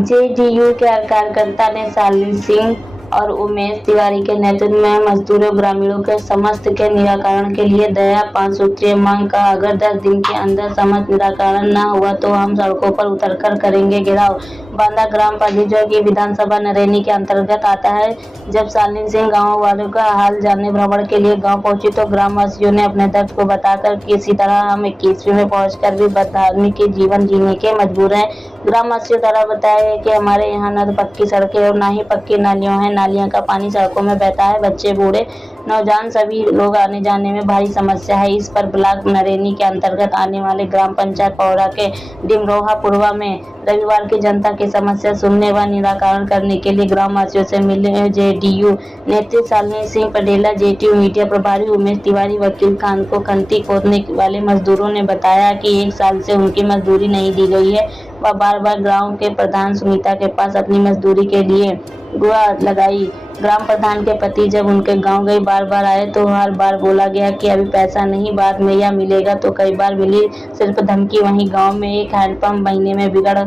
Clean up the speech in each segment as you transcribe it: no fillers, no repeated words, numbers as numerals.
JDU के कार्यकर्ता ने शालिनी सिंह और उमेश तिवारी के नेतृत्व में मजदूरों ग्रामीणों के समस्या के निराकरण के लिए दया 5 सूत्रीय मांग का अगर 10 दिन के अंदर समस्या निराकरण न हुआ तो हम सड़कों पर उतरकर करेंगे घेराव। बांदा ग्राम पंचायत जो कि विधानसभा नरैनी के अंतर्गत आता है। जब शालिनी सिंह गाँव वालों का हाल जानने भ्रमण के लिए गाँव पहुंची तो ग्रामवासियों ने अपने दर्द को बताकर किसी तरह हम 21वीं में पहुंचकर भी बदधार्मिक के जीवन जीने के मजबूर हैं। ग्रामवासियों द्वारा बताया है कि हमारे यहाँ न तो पक्की सड़कें और न ही पक्की नालियां हैं। नालियां का पानी सड़कों में बहता है। बच्चे बूढ़े नौजवान सभी लोग आने जाने में भारी समस्या है। इस पर ब्लॉक नरैनी के अंतर्गत आने वाले ग्राम पंचायत पौड़ा के डिमरोहा पुरवा में रविवार की जनता की समस्या सुनने व निराकरण करने के लिए ग्रामवासियों से मिले जेडीयू नेत्री शालिनी सिंह पटेला, जेडीयू मीडिया प्रभारी उमेश तिवारी, वकील खान को खंती खोदने वाले मजदूरों ने बताया कि 1 साल से उनकी मजदूरी नहीं दी गई है। वह बार-बार गांव के प्रधान सुनीता के पास अपनी मजदूरी के लिए गुहार लगाई। ग्राम प्रधान के पति जब उनके गांव गए बार-बार आए तो हर बार बोला गया कि अभी पैसा नहीं, बाद में यह मिलेगा। तो कई बार मिली सिर्फ धमकी। वहीं गांव में एक हैंडपंप महीने में बिगड़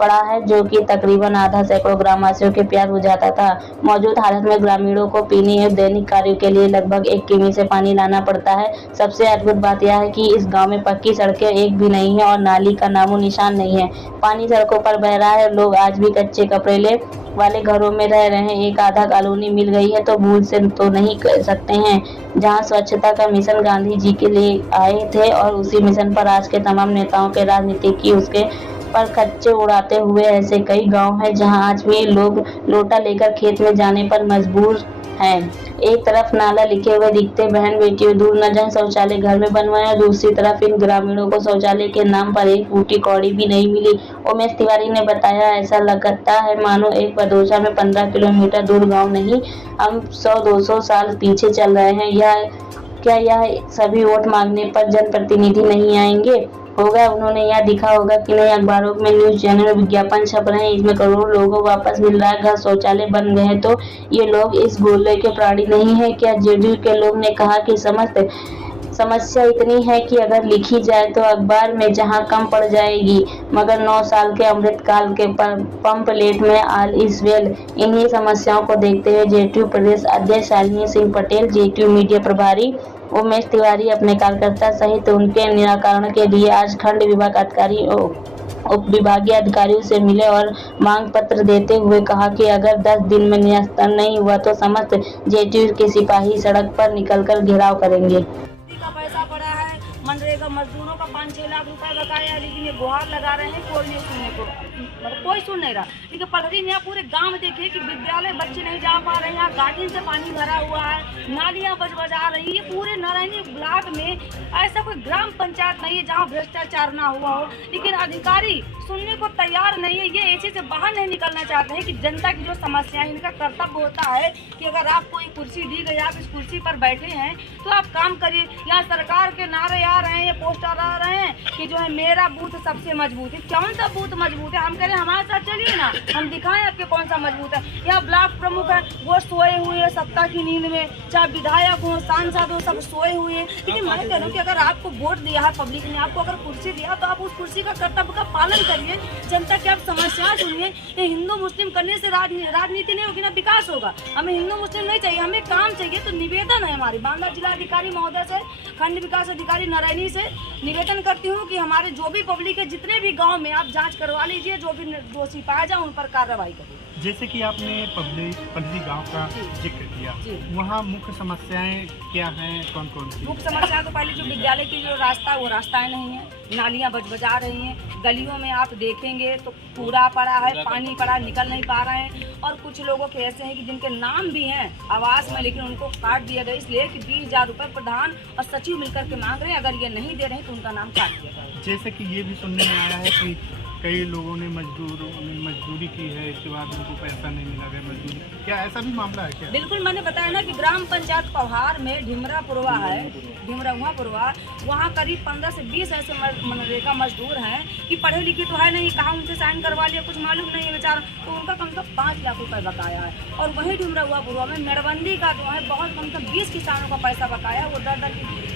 पड़ा है जो कि तकरीबन आधा सैकड़ों ग्रामवासियों के प्यास बुझाता था। मौजूद हालत में ग्रामीणों को पीने एवं दैनिक कार्यों के लिए लगभग 1 किमी से पानी लाना पड़ता है। सबसे अद्भुत बात यह है कि इस गांव में पक्की सड़कें एक भी नहीं है और नाली का नामो निशान नहीं है। पानी सड़कों पर बह रहा है। लोग आज भी कच्चे कपड़े वाले घरों में रह रहे हैं। एक आधा कॉलोनी मिल गई है तो भूल से तो नहीं कर सकते हैं। जहां स्वच्छता का मिशन गांधी जी के लिए आए थे और उसी मिशन पर आज के तमाम नेताओं के राजनीति की उसके पर खच्चे उड़ाते हुए ऐसे कई गांव हैं जहां आज भी लोग लोटा लेकर खेत में जाने पर मजबूर हैं। एक तरफ नाला लिखे हुए दिखते बहन बेटियों दूर न जाएं, शौचालय घर में बनवाएं, और दूसरी तरफ इन ग्रामीणों को शौचालय के नाम पर एक फूटी कौड़ी भी नहीं मिली। उमेश तिवारी ने बताया, ऐसा लगता है मानो एक बदोशा में 15 किलोमीटर दूर गाँव नहीं, हम 100-200 साल पीछे चल रहे हैं। क्या यह सभी वोट मांगने पर जनप्रतिनिधि नहीं आएंगे? होगा उन्होंने यह दिखा होगा कि नहीं अखबारों में, न्यूज चैनल में विज्ञापन छप रहे हैं, इसमें करोड़ों लोगों को वापस मिल रहा है, घर शौचालय बन गए हैं। तो ये लोग इस गोले के प्राणी नहीं है क्या? जेडीयू के लोग ने कहा कि समस्या इतनी है कि अगर लिखी जाए तो अखबार में जहां कम पड़ जाएगी, मगर 9 साल के अमृतकाल के पंपलेट में ऑल इज वेल। इन्हीं समस्याओं को देखते हुए जेडीयू प्रदेश अध्यक्ष शालिनी सिंह पटेल, जेडीयू मीडिया प्रभारी उमेश तिवारी अपने कार्यकर्ता सहित उनके निराकरण के लिए आज खंड विभाग अधिकारी उप विभागीय अधिकारियों से मिले और मांग पत्र देते हुए कहा कि अगर 10 दिन में निस्तारण नहीं हुआ तो समस्त जेडीयू के सिपाही सड़क पर निकलकर घेराव करेंगे। पैसा पड़ा है, मनरेगा मजदूरों का 5-6 लाख रुपए बकाया है, लेकिन ये गुहार लगा रहे हैं, कोई नहीं सुनने को, मतलब कोई सुन नहीं रहा। लेकिन पलहरी में पूरे गांव देखिए कि विद्यालय बच्चे नहीं जा पा रहे हैं, यहाँ गार्डन से पानी भरा हुआ है, नालियां बजा रही है। पूरे नरैनी ब्लॉक में ऐसा कोई ग्राम पंचायत नहीं है जहाँ भ्रष्टाचार ना हुआ हो, लेकिन अधिकारी सुनने को तैयार नहीं है। ये ऐसे से बाहर नहीं निकलना चाहते हैं कि जनता की जो समस्या है, इनका कर्तव्य होता है कि अगर आपको एक कुर्सी दी गई, आप इस कुर्सी पर बैठे हैं तो आप काम करिए। यहाँ सरकार के नारे आ रहे हैं, ये पोस्टर आ रहे हैं कि जो है मेरा बूथ सबसे मजबूत है। कौन सा बूथ मजबूत है? हम कह रहे हैं हमारे साथ चलिए ना, हम दिखाएं आपके कौन सा मजबूत है। यहाँ ब्लॉक प्रमुख है, वो सोए हुए हैं सत्ता की नींद में, चाहे विधायक हो, सांसद हो, सब सोए हुए हैं। लेकिन मैं कह रहा हूँ कि अगर आपको वोट दिया है पब्लिक ने, आपको अगर कुर्सी दिया तो आप उस कुर्सी का कर्तव्य का पालन करिए, जनता की आप समस्याएं सुनिए। ये हिंदू मुस्लिम करने से राजनीति नहीं होगी, ना विकास होगा। हमें हिंदू मुस्लिम नहीं चाहिए, हमें काम चाहिए। तो निवेदन है हमारी बांदा जिलाधिकारी महोदय से, खंड विकास अधिकारी नरैनी से निवेदन करती हूँ कि हमारे जो भी पब्लिक है, जितने भी गांव में आप जांच करवा लीजिए, जो भी दोषी पाया जाए उन पर कार्रवाई करिए। जैसे कि आपने पलहरी गांव का जिक्र किया, वहाँ मुख्य समस्याएं क्या हैं, कौन कौन सी? मुख्य समस्या तो पहले जो विद्यालय की जो रास्ता है वो रास्ताएं नहीं है, नालियाँ बजा रही हैं, गलियों में आप देखेंगे तो कूड़ा पड़ा है, पानी पड़ा, निकल नहीं पा रहे हैं। और कुछ लोगों के ऐसे हैं कि जिनके नाम भी हैं आवास में, लेकिन उनको काट दिया गया इसलिए कि 20,000 रुपये प्रधान और सचिव मिलकर के मांग रहे हैं। अगर ये नहीं दे रहे हैं तो उनका नाम काट दिया गया। जैसे कि ये भी सुनने में आया है कि कई लोगों ने मजदूरी की है, इसके बाद उनको पैसा नहीं मिला है मजदूरी, क्या ऐसा भी मामला है क्या? बिल्कुल, मैंने बताया ना कि ग्राम पंचायत पौहार में ढिमरा पुरवा है, वहाँ करीब 15 से 20 ऐसे मनरेगा मजदूर हैं कि पढ़े लिखे तो है नहीं, कहाँ उनसे साइन करवा लिया, कुछ मालूम नहीं है बेचारा। तो उनका कम से कम 5 लाख रुपए बकाया है। और वहीं ढिमरा पुरवा में मेड़बंदी का जो है बहुत कम से कम 20 किसानों का पैसा बकाया, वो दर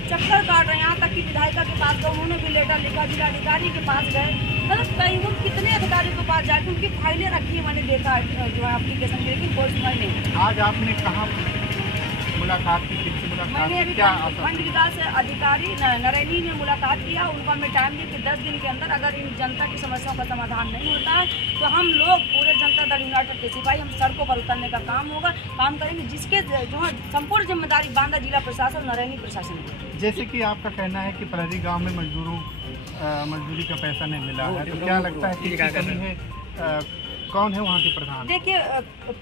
चक्कर काट रहे हैं। यहाँ तक कि विधायिका के पास गए, उन्होंने भी लेटर लिखा, जिलाधिकारी के पास गए, मतलब कई वो कितने अधिकारियों के पास जाके उनकी फाइलें रखी है, मैंने देखा जो है एप्लीकेशन की, लेकिन कोई सुनवाई नहीं। आज आपने कहाँ मुलाकात की, किससे मुलाकात मैंने की, अभी क्या खंड विकास अधिकारी नरैनी ने मुलाकात किया, उनको हमें टाइम दिया कि 10 दिन के अंदर अगर इन जनता की समस्याओं का समाधान नहीं होता है तो हम लोग पूरे जनता दल यूनाइटेड के सिपाही हम सड़कों पर उतरने का काम करेंगे, जिसके जो है संपूर्ण जिम्मेदारी बांदा जिला प्रशासन नरैनी प्रशासन की। जैसे कि आपका कहना है कि प्रहरी गांव में मजदूरी का पैसा नहीं मिला है, तो क्या लगता है कि कमी है? कौन है वहाँ के प्रधान? देखिए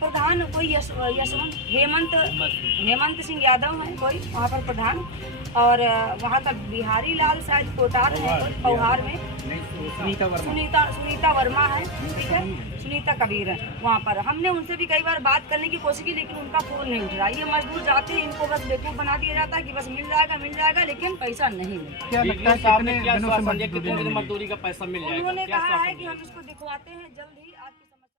प्रधान कोई यशवंत हेमंत सिंह यादव हैं कोई वहाँ पर प्रधान, और वहाँ तक बिहारी लाल शायद कोटार है कोई पौहार में, सुनीता वर्मा है, ठीक है, सुनीता कबीर है वहाँ पर। हमने उनसे भी कई बार बात करने की कोशिश की लेकिन उनका फोन नहीं उठ रहा। ये मजदूर जाते हैं, इनको बस बेवकूफ़ बना दिया जाता है कि बस मिल जाएगा लेकिन पैसा नहीं मिलता। क्या लगता है कितने दिनों से मजदूरी का पैसा मिल जाएगा? उन्होंने कहा है कि हम इसको दिखवाते हैं जल्द ही। आज